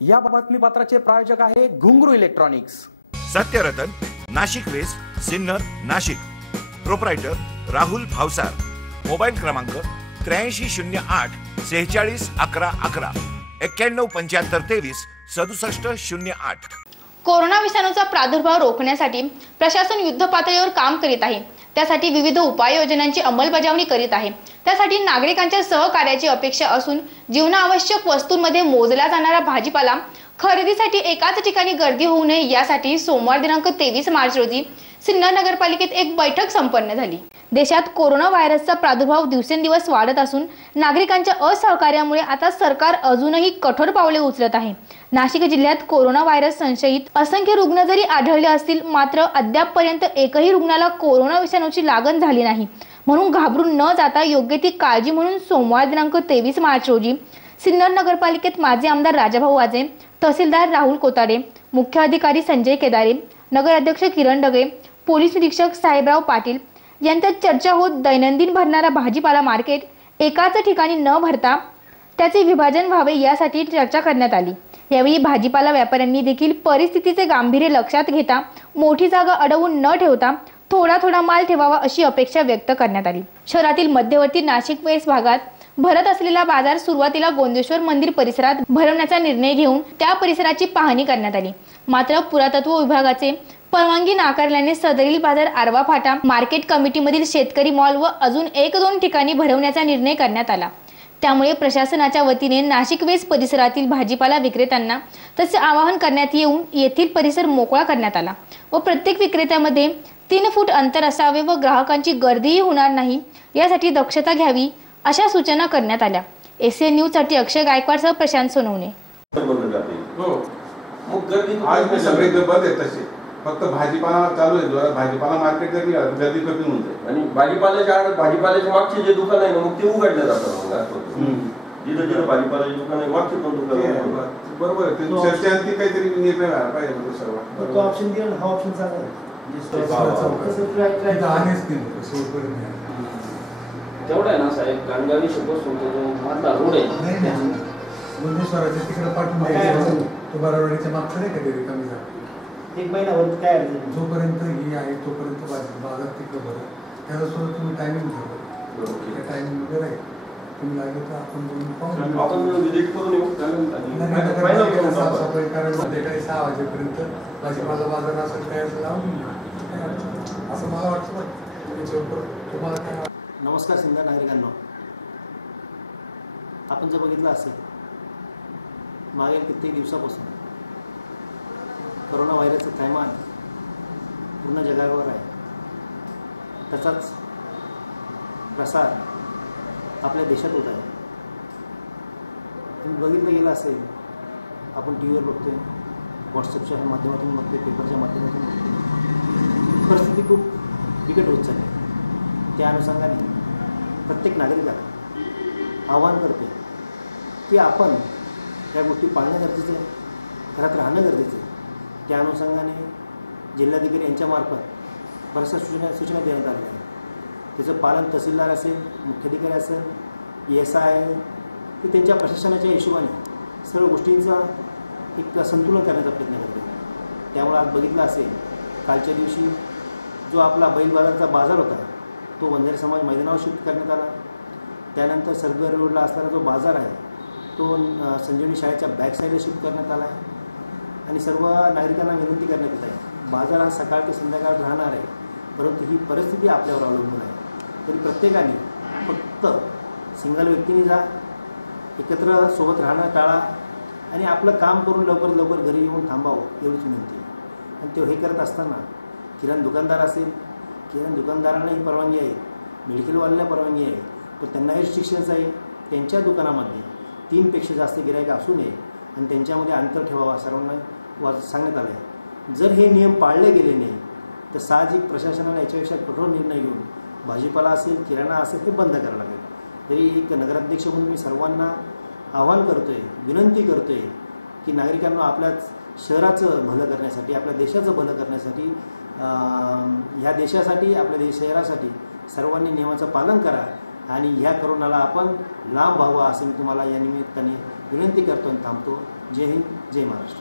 या बातमीपत्राचे प्रायोजक आहे Ghungroo electronics. Satyaratan, Nashik west, Sinnar, Nashik. Proprietor Rahul Bhavsar. Mobile क्रमांक 8308 46 11 11 91 75 23 67 08। कोरोना विषाणूचा प्रादुर्भाव रोखण्यासाठी प्रशासन युद्धपातळीवर काम करीत आहे। त्यासाठी विविध उपाययोजनांची अंमलबजावणी करीत आहे। त्यासाठी नागरिकांच्या सहकार्याची अपेक्षा असून जीवनावश्यक वस्तूंमध्ये मोजला जाणारा भाजीपाला खरेदीसाठी एकाच ठिकाणी गर्दी होऊ नये यासाठी सोमवार दिनांक 23 मार्च रोजी सिन्नर नगरपालिकेत एक बैठक संपन्न झाली। देशात कोरोना व्हायरसचा प्रादुर्भाव दिवसेंदिवस वाढत असून नागरिकांच्या असहकार्यामुळे आता सरकार अजूनही कठोर पावले उचलत आहे। नाशिक जिल्ह्यात कोरोना व्हायरस संशयित असंख्य रुग्ण जरी आढळले असतील मात्र अद्यापपर्यंत एकही रुग्णाला कोरोना विषाणूची लागण झाली नाही। म्हणून घाबरून न जाता योग्य ती काळजी म्हणून सोमवार दिनांक 23 मार्च रोजी सिन्नर नगरपालिकेत माजी आमदार राजाभाऊ वाजे, तहसीलदार राहुल कोताडे, मुख्य अधिकारी संजय केदारे, नगराध्यक्ष किरण डगळे, पोलीस निरीक्षक साहेबराव पाटील यांच्यात चर्चा होत दैनंदिन भरणारा भाजीपाला मार्केट एकाच ठिकाणी न भरता त्याचे विभाजन व्हावे यासाठी चर्चा करण्यात आली। यावेळी भाजीपाला व्यापाऱ्यांनी देखील परिस्थितीचे गांभीर्य लक्षात घेता मोठी जागा अडवून न ठेवता थोडा थोडा माल ठेवावा अशी अपेक्षा व्यक्त करण्यात आली। शहरातील मध्यवर्ती नाशिक वेस्ट भागात भरत असलेला बाजार सुरुवातीला गोंदेश्वर मंदिर परिसरात भरवण्याचा निर्णय घेऊन त्या परिसराची पाहणी करण्यात आली। मात्र पुरातत्व विभागाचे परवानगी नाकारल्याने सदरील बाजार आरवा फाटा मार्केट कमिटीमधील शेतकरी मॉल व अजून 1-2 ठिकाणी भरवण्याचा निर्णय करण्यात आला। त्यामुळे प्रशासनाच्या वतीने नाशिक वेस्ट परिसरातील भाजीपाला विक्रेत्यांना तसे आवाहन करण्यात येऊन येथील परिसर मोकळा करण्यात आला व प्रत्येक विक्रेत्यामध्ये 3 फूट अंतर असावे व ग्राहकांची गर्दीही होणार नाही यासाठी दक्षता घ्यावी अशा सूचना करण्यात आल्या। एसीएन न्यूज साठी अक्षय गायकवाडसह प्रशांत सोनवणे। फक्त भाजीपाला चालू आहे, भाजीपाला मार्केट गर्दी कमी होते आणि भाजीपाल्याच्या मागचे जे दुकान आहे ना मग ते उघडले जातात। जिथं जिथं भाजीपाल्याचे दुकान आहे मागचे पण दुकान बरोबर आहे। ते चर्चेअंती काहीतरी निर्णय व्हायला पाहिजे म्हणजे सर्व तो ऑप्शन दिला हा ऑप्शन चांगला आहे। तेवढा आहे ना साहेब, गाणगावी शपथ सोडतो जो मधला रोड आहे गोंदेश्वराच्या तिकडे पाठवून द्यायचं तो बरावडीच्या मागचं नाही का तरी कमी झालं 1 महिनाभर काय जोपर्यंत ही आहे तोपर्यंत बाजार तिकडे भरत त्याला सुद्धा तुम्ही टायमिंग ठेवतो त्या टायमिंग मध्ये राहील। तुम्ही लागेल तर आपण विजिट करून येऊ साफसफाई करायला काही 6 वाजेपर्यंत भाजीपाला बाजार असं तयार लावून असं मला वाटतं। तुम्हाला काय? नमस्कार सिन्नर नागरिकांनो, आपण जर बघितलं असेल मागील कित्येक दिवसापासून कोरोना व्हायरसचं थैमान पूर्ण जगावर आहे। त्याचाच प्रसार आपल्या देशात होत आहे। तुम्ही बघितलं गेलं असेल, आपण टी व्हीवर बघतोय, व्हॉट्सअपच्या माध्यमातून बघतोय, पेपरच्या माध्यमातून बघतोय, परिस्थिती खूप बिकट होत चालली। त्या अनुषंगाने प्रत्येक नागरिकाला आवाहन करते की आपण या गोष्टी पाळणं गरजेचं आहे, घरात राहणं गरजेचं आहे। त्या अनुषंगाने जिल्हाधिकारी यांच्यामार्फत बऱ्याचशा सूचना देण्यात आल्या आहेत। त्याचं पालन तहसीलदार असेल, मुख्याधिकारी असेल, PSI आहे, ते त्यांच्या प्रशासनाच्या हिशोबाने सर्व गोष्टींचा एक संतुलन करण्याचा प्रयत्न करते। त्यामुळे आज बघितलं असेल, कालच्या दिवशी जो आपला बैल बाजारचा बाजार होता तो वंजारी समाज मैदानावर शिफ्ट करण्यात आला। त्यानंतर सरदार रोडला असणारा जो बाजार आहे तो संजीवनी शाळेच्या बॅक साईडला शिफ्ट करण्यात आला आहे आणि सर्व नागरिकांना विनंती करण्यात येत आहे, बाजार हा सकाळ ते संध्याकाळ राहणार आहे, परंतु ही परिस्थिती आपल्यावर अवलंबून आहे। तरी प्रत्येकाने फक्त सिंगल व्यक्तीने जा, एकत्र सोबत राहणं टाळा आणि आपलं काम करून लवकरात लवकर घरी येऊन थांबावं एवढीच विनंती आहे। आणि ते हे करत असताना किराणा दुकानदार असेल, किराणा दुकानदारांनाही परवानगी आहे, मेडिकलवाल्यांना परवानगी आहे, पण त्यांना हे रिस्ट्रिक्शन्स आहे, त्यांच्या दुकानामध्ये 3 पेक्षा जास्त गिराईक असू नये आणि त्यांच्यामध्ये अंतर ठेवावा सर्वांना सांगण्यात आलं आहे। जर हे नियम पाळले गेले नाही तर साहजिक प्रशासनाने याच्यापेक्षा कठोर निर्णय घेऊन भाजीपाला असेल, किराणा असेल ते बंद करावं लागेल। तरी एक नगराध्यक्ष म्हणून मी सर्वांना आवाहन करतोय, विनंती करतोय की नागरिकांना आपल्या शहराचं भलं करण्यासाठी, आपल्या देशाचं भलं करण्यासाठी, ह्या देशासाठी, आपल्या शहरासाठी सर्वांनी नियमाचं पालन करा आणि ह्या कोरोनाला आपण लांब व्हावं असं मी तुम्हाला या निमित्ताने विनंती करतो आणि थांबतो. जय हिंद, जय महाराष्ट्र.